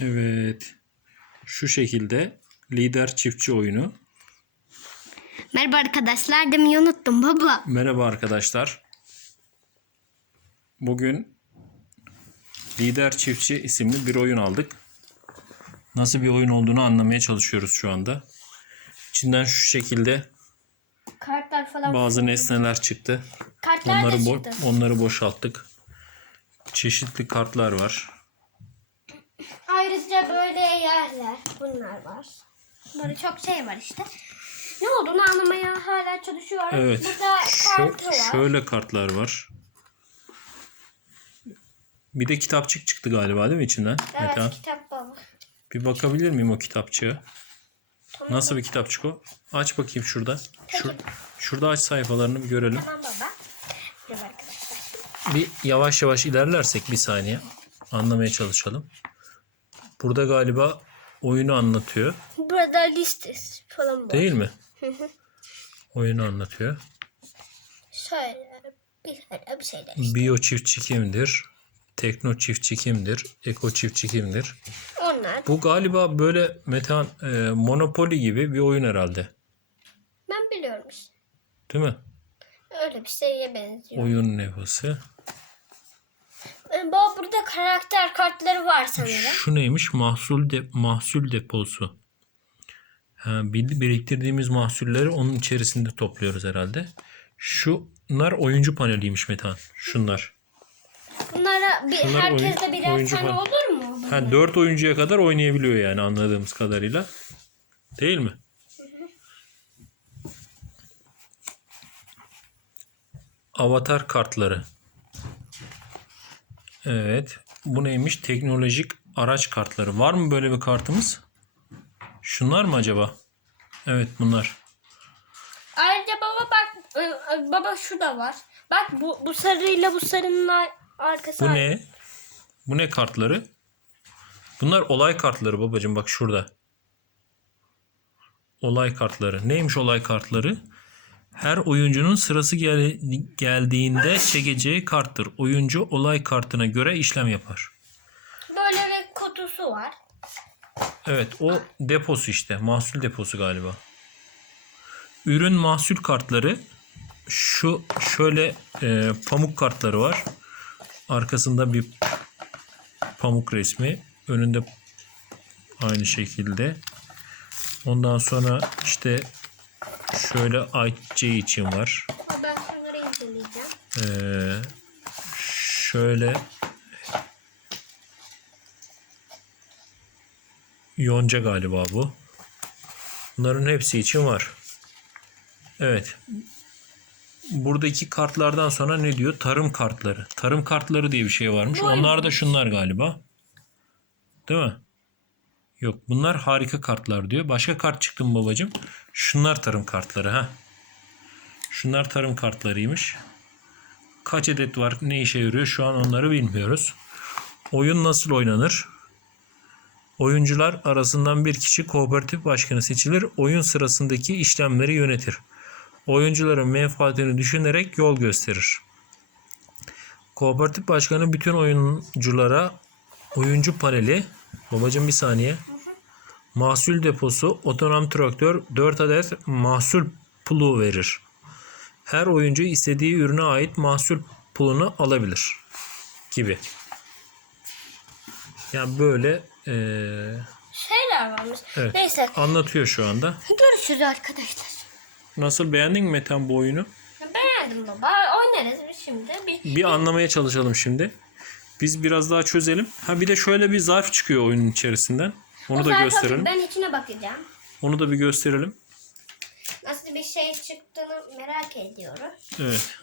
Evet. Şu şekilde lider çiftçi oyunu. Merhaba arkadaşlar demeyi unuttum baba. Merhaba arkadaşlar. Bugün Lider Çiftçi isimli bir oyun aldık. Nasıl bir oyun olduğunu anlamaya çalışıyoruz şu anda. İçinden şu şekilde Kartlar falan. bazı nesneler çıktı. Kartlar Onları, bo- çıktı. onları boşalttık. Çeşitli kartlar var. Ayrıca böyle yerler bunlar var. Böyle çok şey var işte. Ne olduğunu anlamaya hala çalışıyorum. Evet. Burada kartı var. şöyle kartlar var. Bir de kitapçık çıktı galiba değil mi içinden? Evet Metehan? kitap baba. Bir bakabilir miyim o kitapçığa? Nasıl bir kitapçık o? Aç bakayım şurada. Şur- şurada aç sayfalarını bir görelim. Tamam baba. Arkadaşlar. Bir yavaş yavaş ilerlersek bir saniye anlamaya çalışalım. Burada galiba oyunu anlatıyor. Burada listesi falan var. Değil mi? Oyunu anlatıyor. Şöyle bir şeyler bir şeyler. Biyo çiftçi kimdir? Tekno çiftçi kimdir? Eko çiftçi kimdir? Onlar. Bu galiba böyle Metehan e, Monopoly gibi bir oyun herhalde. Ben biliyorum işte. Değil mi? Öyle bir şeye benziyor. Oyun nefası. Baba burada karakter kartları var sanırım. Şu neymiş? Mahsul de, mahsul deposu. Ha, bir- biriktirdiğimiz mahsulleri onun içerisinde topluyoruz herhalde. Şunlar oyuncu paneliymiş Metehan. Şunlar. Bunlara bir, Şunlar herkeste oyun- birer oyuncu tane falan. olur mu? Ha, 4 oyuncuya kadar oynayabiliyor yani anladığımız kadarıyla. Değil mi? Avatar kartları. Evet. Bu neymiş? Teknolojik araç kartları. Var mı böyle bir kartımız? Şunlar mı acaba? Evet bunlar. Ayrıca baba bak e, e, baba şu da var. Bak bu, bu sarıyla bu sarının ar- arkası. Bu ne? Bu ne kartları? Bunlar olay kartları babacığım bak şurada. Olay kartları. Neymiş olay kartları? Her oyuncunun sırası gel- geldiğinde çekeceği karttır. Oyuncu olay kartına göre işlem yapar. Böyle bir kutusu var. Evet o deposu işte. Mahsul deposu galiba. Ürün mahsul kartları şu şöyle e, pamuk kartları var. Arkasında bir pamuk resmi. Önünde aynı şekilde. Ondan sonra işte şöyle şey için var. Ben şunları inceleyeceğim. Ee, şöyle yonca galiba bu. Bunların hepsi için var. Evet. Buradaki kartlardan sonra ne diyor? Tarım kartları. Tarım kartları diye bir şey varmış. Onlar da şunlar galiba. Değil mi? Yok bunlar harika kartlar diyor. Başka kart çıktı mı babacığım? Şunlar tarım kartları ha. Şunlar tarım kartlarıymış. Kaç adet var, ne işe yarıyor şu an onları bilmiyoruz. Oyun nasıl oynanır? Oyuncular arasından bir kişi kooperatif başkanı seçilir. Oyun sırasındaki işlemleri yönetir. Oyuncuların menfaatini düşünerek yol gösterir. Kooperatif başkanı bütün oyunculara oyuncu paneli, babacım bir saniye, mahsul deposu, otonom traktör, 4 adet mahsul pulu verir. Her oyuncu istediği ürüne ait mahsul pulunu alabilir gibi. Yani böyle eee, Şeyler varmış. evet, Neyse. anlatıyor şu anda. Görüşürüz arkadaşlar. Nasıl beğendin mi Metan bu oyunu? Beğendim baba. Oynarız biz şimdi. Bir, Bir anlamaya çalışalım şimdi. Biz biraz daha çözelim. Ha bir de şöyle bir zarf çıkıyor oyunun içerisinden. Onu O da gösterelim. Ben içine bakacağım. Onu da bir gösterelim. Nasıl bir şey çıktığını merak ediyorum. Evet.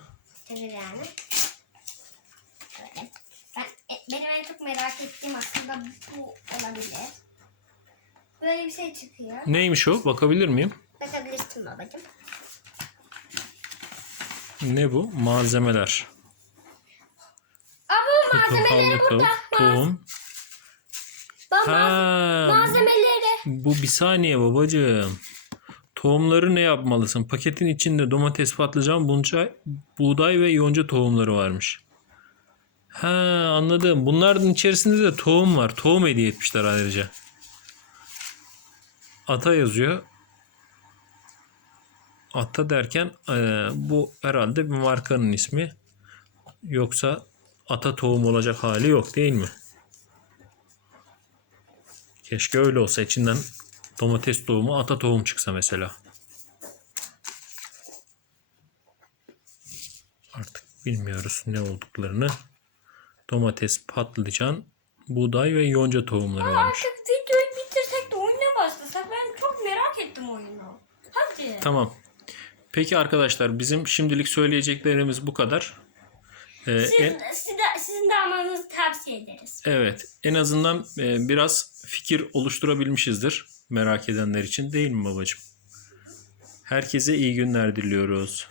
Yani. Ben, e, benim en çok merak ettiğim aslında bu olabilir. Böyle bir şey çıkıyor. Neymiş o? Bakabilir miyim? Bakabilirsin babacığım. Ne bu? Malzemeler. Aa bu malzemeleri burada. tohum. Baba Ha, malzemeleri. bu bir saniye babacığım. Tohumları ne yapmalısın? Paketin içinde domates, patlıcan, bunca, buğday ve yonca tohumları varmış. Ha anladım. Bunların içerisinde de tohum var. Tohum hediye etmişler ayrıca. Ata yazıyor. Ata derken eee, bu herhalde bir markanın ismi. Yoksa ata tohum olacak hali yok değil mi? Keşke öyle olsa. içinden domates tohumu, ata tohum çıksa mesela. Artık bilmiyoruz ne olduklarını. Domates, patlıcan, buğday ve yonca tohumları varmış. Artık videoyu bitirsek de oyuna başlasak. Ben çok merak ettim oyunu. Hadi. Tamam. Peki arkadaşlar bizim şimdilik söyleyeceklerimiz bu kadar. Ee, Siz, en- siz de, sizin de almanızı tavsiye ederiz. evet en azından e, biraz fikir oluşturabilmişizdir merak edenler için değil mi babacığım? Herkese iyi günler diliyoruz.